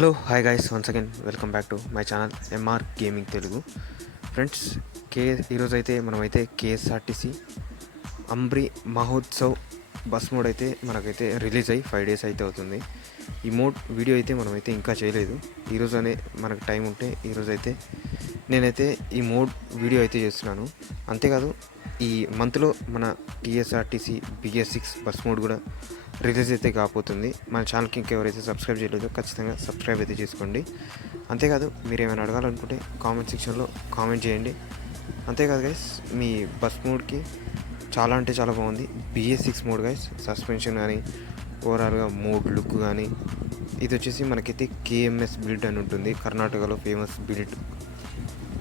Hello hi guys, once again welcome back to my channel MR gaming Telugu. Friends, ఈరోజు అయితే మనమైతే KSRTC Ambari Mahotsav bus mod అయితే మనకైతే రిలీజ్ అయ్యి 5 days అయితే అవుతుంది. ఈ మోడ్ వీడియో అయితే మనమైతే ఇంకా చేయలేదు. ఈరోజు అనే మనకు టైం ఉంటే ఈరోజు అయితే నేనైతే ఈ మోడ్ వీడియో అయితే చేస్తున్నాను. అంతేకాదు ఈ మంత్లో మన టీఎస్ఆర్టీసీ BS6 బస్ మోడ్ కూడా రిలీజ్ అయితే కాకపోతుంది. మన ఛానల్కి ఇంకెవరైతే సబ్స్క్రైబ్ చేయలేదో ఖచ్చితంగా సబ్స్క్రైబ్ అయితే చేసుకోండి. అంతేకాదు మీరు ఏమైనా అడగాలనుకుంటే కామెంట్ సెక్షన్లో కామెంట్ చేయండి. అంతేకాదు గైస్, మీ బస్ మోడ్కి చాలా అంటే చాలా బాగుంది BS6 మోడ్ గైస్. సస్పెన్షన్ కానీ ఓవరాల్గా మోడ్ లుక్ కానీ ఇది వచ్చేసి మనకైతే KMS బిల్డ్ అని ఉంటుంది. కర్ణాటకలో famous build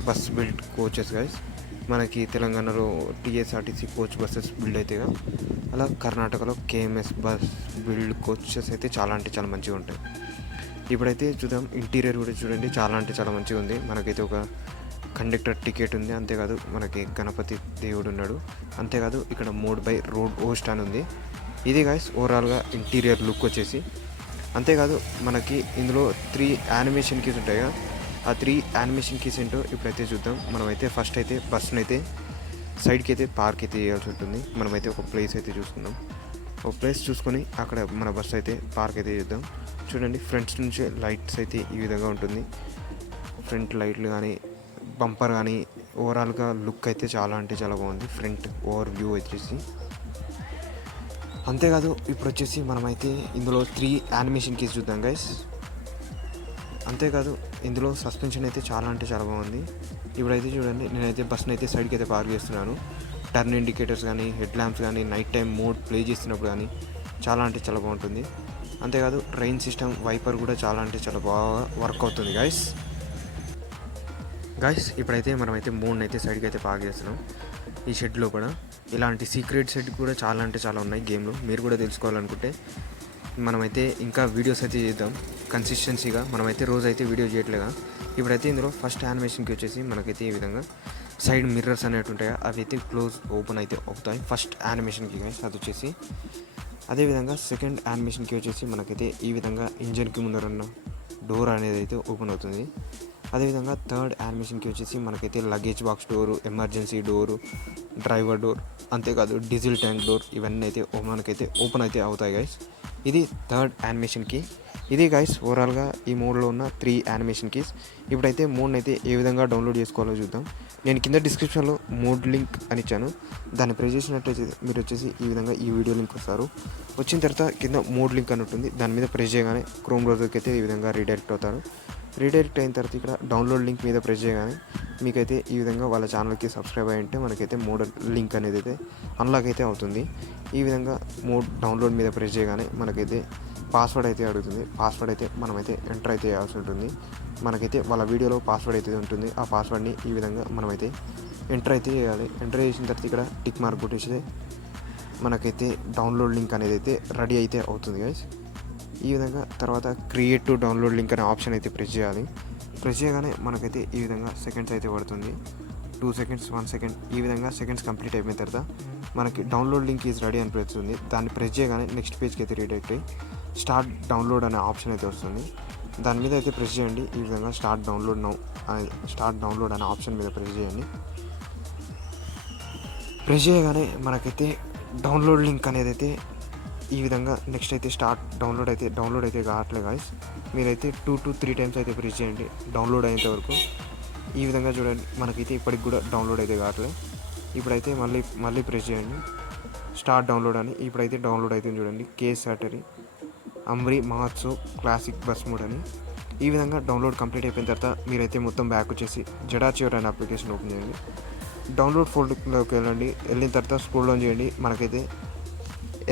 bus build coaches guys. మనకి తెలంగాణలో టీఎస్ఆర్టీసీ కోచ్ బస్సెస్ బిల్డ్ అవుతాయిగా, అలా కర్ణాటకలో KMS బస్ బిల్డ్ కోచెస్ అయితే చాలా అంటే చాలా మంచిగా ఉంటాయి. ఇప్పుడైతే చూద్దాం, ఇంటీరియర్ కూడా చూడండి, చాలా అంటే చాలా మంచిగా ఉంది. మనకైతే ఒక కండక్టర్ టికెట్ ఉంది. అంతేకాదు మనకి గణపతి దేవుడు ఉన్నాడు. అంతేకాదు ఇక్కడ మోడ్ బై రోడ్ హోస్ట్ అని ఉంది. ఇది గైస్ ఓవరాల్గా ఇంటీరియర్ లుక్ వచ్చేసి. అంతేకాదు మనకి ఇందులో 3 యానిమేషన్ కీస్ ఉంటాయి కదా, ఆ 3 యానిమేషన్ కీస్ ఏంటో ఇప్పుడైతే చూద్దాం. మనమైతే ఫస్ట్ అయితే బస్సును అయితే సైడ్కి అయితే పార్క్ అయితే చేయాల్సి ఉంటుంది. మనమైతే ఒక ప్లేస్ అయితే చూసుకుందాం. ఒక ప్లేస్ చూసుకొని అక్కడ మన బస్సు అయితే పార్క్ అయితే చేద్దాం. చూడండి, ఫ్రంట్స్ నుంచి లైట్స్ అయితే ఈ విధంగా ఉంటుంది. ఫ్రంట్ లైట్లు కానీ బంపర్ కానీ ఓవరాల్గా లుక్ అయితే చాలా అంటే చాలా బాగుంది. ఫ్రంట్ ఓవర్ వ్యూ వచ్చేసి. అంతేకాదు ఇప్పుడు వచ్చేసి మనమైతే ఇందులో 3 యానిమేషన్ కీస్ చూద్దాం గైస్. అంతేకాదు ఇందులో సస్పెన్షన్ అయితే చాలా అంటే చాలా బాగుంది. ఇప్పుడైతే చూడండి, నేనైతే బస్ని అయితే సైడ్కి అయితే పార్క్ చేస్తున్నాను. టర్న్ ఇండికేటర్స్ కానీ హెడ్ ల్యాంప్స్ కానీ నైట్ టైం మోడ్ ప్లే చేస్తున్నప్పుడు కానీ చాలా అంటే చాలా బాగుంటుంది. అంతేకాదు రెయిన్ సిస్టమ్ వైపర్ కూడా చాలా అంటే చాలా బాగా వర్క్ అవుతుంది గైస్. ఇప్పుడైతే మనమైతే మోడ్ని అయితే సైడ్కి అయితే పార్క్ చేస్తున్నాం. ఈ షెడ్లో కూడా ఇలాంటి సీక్రెట్ షెడ్ కూడా చాలా అంటే చాలా ఉన్నాయి గేమ్లో. మీరు కూడా తెలుసుకోవాలనుకుంటే మనమైతే ఇంకా వీడియోస్ అయితే చేద్దాం కన్సిస్టెన్సీగా. మనమైతే రోజు అయితే వీడియో చేయట్లేగా. ఇప్పుడైతే ఇందులో ఫస్ట్ యానిమేషన్కి వచ్చేసి మనకైతే ఈ విధంగా సైడ్ మిర్రర్స్ అనేవి ఉంటాయి, అవి అయితే క్లోజ్ ఓపెన్ అయితే అవుతాయి ఫస్ట్ యానిమేషన్కి గైస్. అది వచ్చేసి అదేవిధంగా సెకండ్ యానిమేషన్కి వచ్చేసి మనకైతే ఈ విధంగా ఇంజన్కి ముందరన్న డోర్ అనేది అయితే ఓపెన్ అవుతుంది. అదేవిధంగా థర్డ్ యానిమేషన్కి వచ్చేసి మనకైతే luggage box door, emergency door, driver door, అంతేకాదు డీజిల్ ట్యాంక్ డోర్ ఇవన్నీ అయితే మనకైతే ఓపెన్ అయితే అవుతాయి గైస్. ఇది థర్డ్ యానిమేషన్కి. ఇది గైస్ ఓవరాల్గా ఈ మోడ్లో ఉన్న 3 యానిమేషన్ కీస్. ఇప్పుడైతే మోడ్ని అయితే ఏ విధంగా డౌన్లోడ్ చేసుకోవాలో చూద్దాం. నేను కింద డిస్క్రిప్షన్లో మోడ్ లింక్ అని ఇచ్చాను. దాన్ని ప్రెస్ చేసినట్టయితే మీరు వచ్చేసి ఈ విధంగా ఈ వీడియో లింక్ వస్తారు. వచ్చిన తర్వాత కింద మోడ్ లింక్ అని ఉంటుంది, దాని మీద ప్రెస్ చేయగానే క్రోమ్ బ్రౌజర్కి అయితే ఈ విధంగా రీడైరెక్ట్ అవుతారు. రీడైరెక్ట్ అయిన తర్వాత ఇక్కడ డౌన్లోడ్ లింక్ మీద ప్రెస్ చేయగానే మీకైతే ఈ విధంగా వాళ్ళ ఛానల్కి సబ్స్క్రైబ్ అయ్యి ఉంటే మనకైతే మోడ్ లింక్ అనేది అయితే అన్లాక్ అయితే అవుతుంది. ఈ విధంగా మోడ్ డౌన్లోడ్ మీద ప్రెస్ చేయగానే మనకైతే పాస్వర్డ్ అయితే అడుగుతుంది. పాస్వర్డ్ అయితే మనమైతే ఎంటర్ అయితే చేయాల్సి ఉంటుంది. మనకైతే వాళ్ళ వీడియోలో పాస్వర్డ్ అయితే ఉంటుంది. ఆ పాస్వర్డ్ని ఈ విధంగా మనమైతే ఎంటర్ అయితే చేయాలి. ఎంటర్ చేసిన తర్వాత ఇక్కడ టిక్ మార్క్ కొట్టేసి మనకైతే డౌన్లోడ్ లింక్ అనేది అయితే రెడీ అయితే అవుతుంది గైస్. ఈ విధంగా తర్వాత క్రియేట్ టు డౌన్లోడ్ లింక్ అనే ఆప్షన్ అయితే ప్రెస్ చేయాలి. ప్రెస్ చేయగానే మనకైతే ఈ విధంగా సెకండ్స్ అయితే పడుతుంది. 2 seconds 1 second ఈ విధంగా సెకండ్స్ కంప్లీట్ అయిపోయిన తర్వాత మనకి డౌన్లోడ్ లింక్ ఈజ్ రెడీ అని వస్తుంది. దాన్ని ప్రెస్ చేయగానే నెక్స్ట్ పేజ్కి అయితే రీడైరెక్ట్ అయ్యి స్టార్ట్ డౌన్లోడ్ అనే ఆప్షన్ అయితే వస్తుంది. దాని మీద అయితే ప్రెస్ చేయండి. ఈ విధంగా స్టార్ట్ డౌన్లోడ్ అనే ఆప్షన్ మీద ప్రెస్ చేయండి. ప్రెస్ చేయగానే మనకైతే డౌన్లోడ్ లింక్ అనేది అయితే ఈ విధంగా నెక్స్ట్ అయితే స్టార్ట్ డౌన్లోడ్ అయితే కావట్లేదు గాయస్. మీరైతే 2 to 3 times అయితే ప్రెస్ చేయండి డౌన్లోడ్ అయ్యేంత వరకు. ఈ విధంగా చూడండి, మనకైతే ఇప్పటికి కూడా డౌన్లోడ్ అయితే కావట్లేదు. ఇప్పుడైతే మళ్ళీ ప్రెస్ చేయండి స్టార్ట్ డౌన్లోడ్ అని. ఇప్పుడైతే డౌన్లోడ్ అయితే చూడండి, KSRTC Ambari Mahotsav classic bus mode అని. ఈ విధంగా డౌన్లోడ్ కంప్లీట్ అయిపోయిన తర్వాత మీరైతే మొత్తం బ్యాక్ వచ్చేసి జడాచివర్ అనే అప్లికేషన్ ఓపెన్ చేయండి. డౌన్లోడ్ ఫోల్డర్లోకి వెళ్ళిన తర్వాత స్క్రోల్ డౌన్ చేయండి. మనకైతే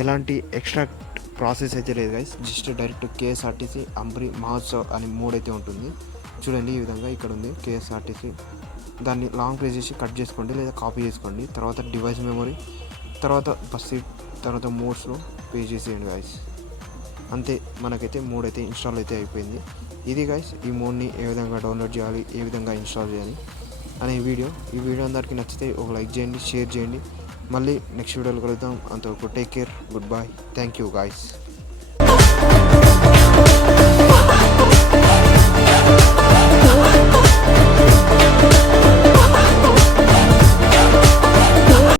ఎలాంటి ఎక్స్ట్రా ప్రాసెస్ అయితే లేదు guys, just direct KSRTC Ambari Mahotsav అని మోడ్ అయితే ఉంటుంది. చూడండి, ఈ విధంగా ఇక్కడ ఉంది కేఎస్ఆర్టీసీ. దాన్ని లాంగ్ ప్రెస్ చేసి కట్ చేసుకోండి లేదా కాపీ చేసుకోండి. తర్వాత డివైస్ మెమరీ, తర్వాత బస్ సీట్, తర్వాత మోడ్స్లో పే చేసేయండి గైస్. అంతే, మనకైతే మోడ్ అయితే ఇన్స్టాల్ అయితే అయిపోయింది. ఇది గైస్ ఈ మోడ్ని ఏ విధంగా డౌన్లోడ్ చేయాలి, ఏ విధంగా ఇన్స్టాల్ చేయాలి అనే వీడియో. ఈ వీడియో అందరికీ నచ్చితే ఒక లైక్ చేయండి, షేర్ చేయండి. మళ్ళీ నెక్స్ట్ వీడియోలో కలుద్దాం. అంతవరకు take care, good bye, thank you guys.